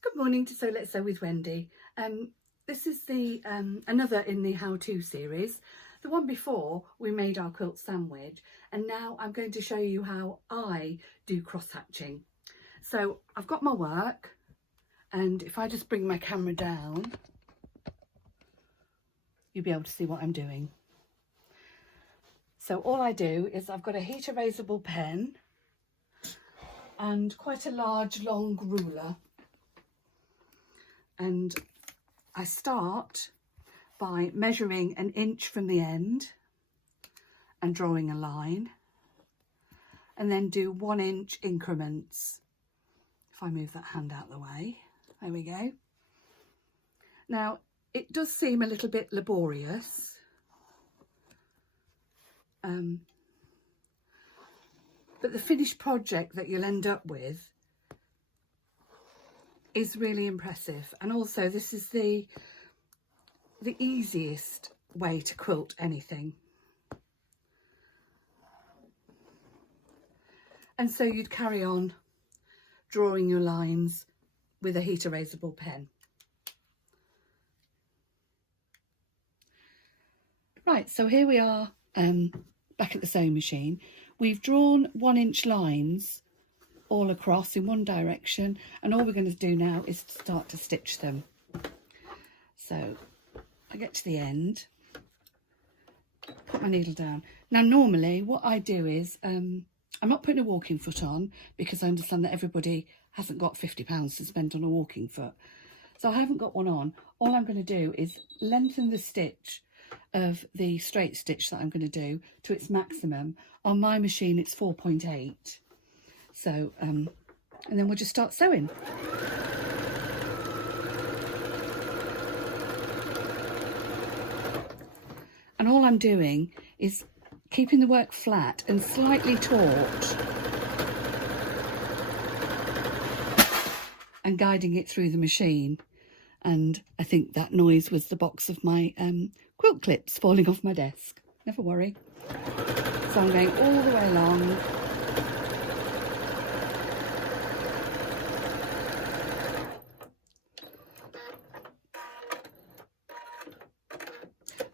Good morning to Sew Let's Sew with Wendy. This is the another in the how-to series. The one before we made our quilt sandwich, and now I'm going to show you how I do cross-hatching. So I've got my work, and if I just bring my camera down, you'll be able to see what I'm doing. So all I do is I've got a heat erasable pen and quite a large long ruler. And I start by measuring 1 inch from the end and drawing a line, and then do 1 inch increments. If I move that hand out of the way, there we go. Now it does seem a little bit laborious, but the finished project that you'll end up with is really impressive. And also this is the easiest way to quilt anything. And so you'd carry on drawing your lines with a heat erasable pen. Right, so here we are back at the sewing machine. We've drawn 1 inch lines all across in one direction, and all we're going to do now is start to stitch them. So I get to the end, put my needle down. Now normally what I do is I'm not putting a walking foot on, because I understand that everybody hasn't got £50 to spend on a walking foot, so I haven't got one on. All I'm going to do is lengthen the stitch of the straight stitch that I'm going to do to its maximum. On my machine it's 4.8. So, and then we'll just start sewing. And all I'm doing is keeping the work flat and slightly taut and guiding it through the machine. And I think that noise was the box of my quilt clips falling off my desk. Never worry. So I'm going all the way along.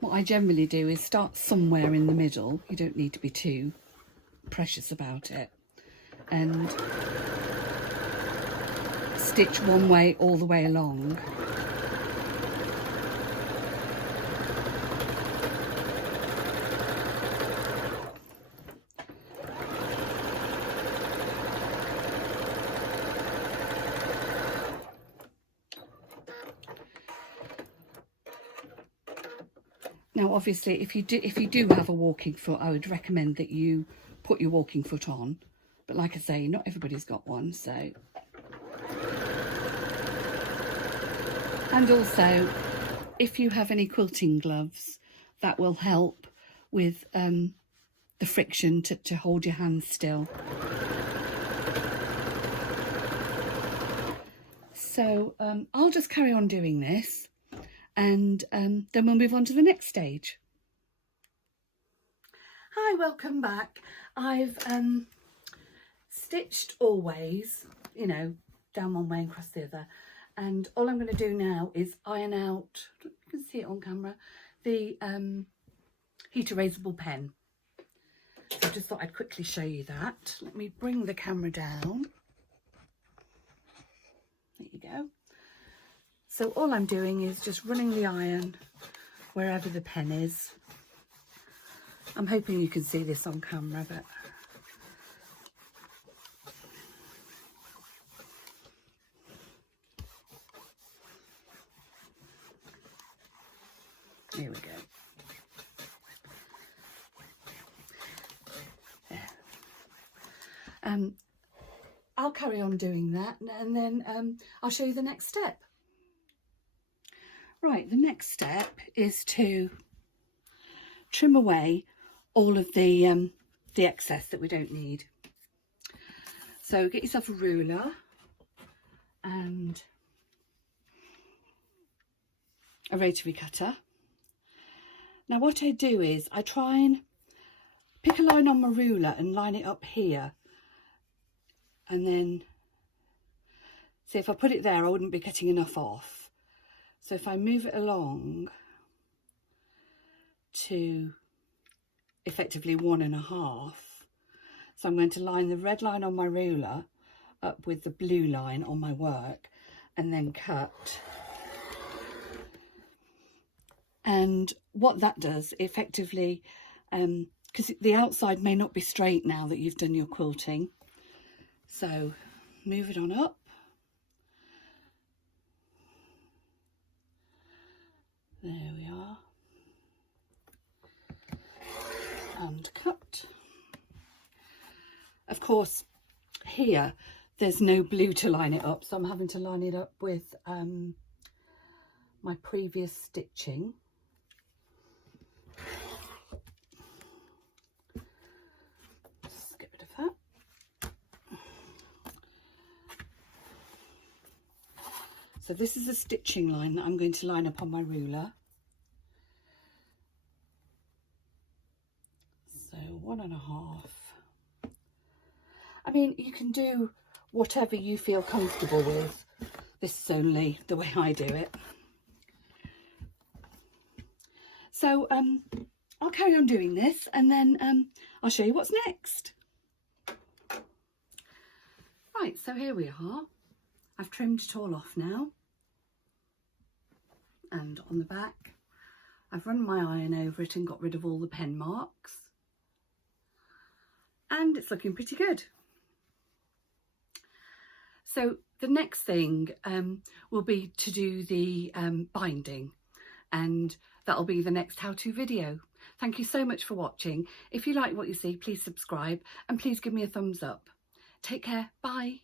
What I generally do is start somewhere in the middle. You don't need to be too precious about it. And stitch one way all the way along. Now, obviously, if you do have a walking foot, I would recommend that you put your walking foot on. But like I say, not everybody's got one, so. And also, if you have any quilting gloves, that will help with the friction to hold your hands still. So I'll just carry on doing this. And then we'll move on to the next stage. Hi, welcome back. I've stitched always, you know, down one way and across the other. And all I'm going to do now is iron out, you can see it on camera, the heat erasable pen. So I just thought I'd quickly show you that. Let me bring the camera down. There you go. So all I'm doing is just running the iron wherever the pen is. I'm hoping you can see this on camera, but here we go. There. I'll carry on doing that, and then I'll show you the next step. Right, the next step is to trim away all of the excess that we don't need. So get yourself a ruler and a rotary cutter. Now what I do is I try and pick a line on my ruler and line it up here, and then See, if I put it there, I wouldn't be getting enough off. So if I move it along to effectively 1.5, so I'm going to line the red line on my ruler up with the blue line on my work and then cut. And what that does effectively, because the outside may not be straight now that you've done your quilting, so move it on up. There we are. And cut. Of course, here there's no blue to line it up, so I'm having to line it up with my previous stitching. Just get rid of that. So this is a stitching line that I'm going to line up on my ruler. So 1.5. I mean, you can do whatever you feel comfortable with. This is only the way I do it. So I'll carry on doing this, and then I'll show you what's next. Right, so here we are. I've trimmed it all off now. And on the back, I've run my iron over it and got rid of all the pen marks. And it's looking pretty good. So the next thing will be to do the binding, and that'll be the next how-to video. Thank you so much for watching. If you like what you see, please subscribe and please give me a thumbs up. Take care. Bye.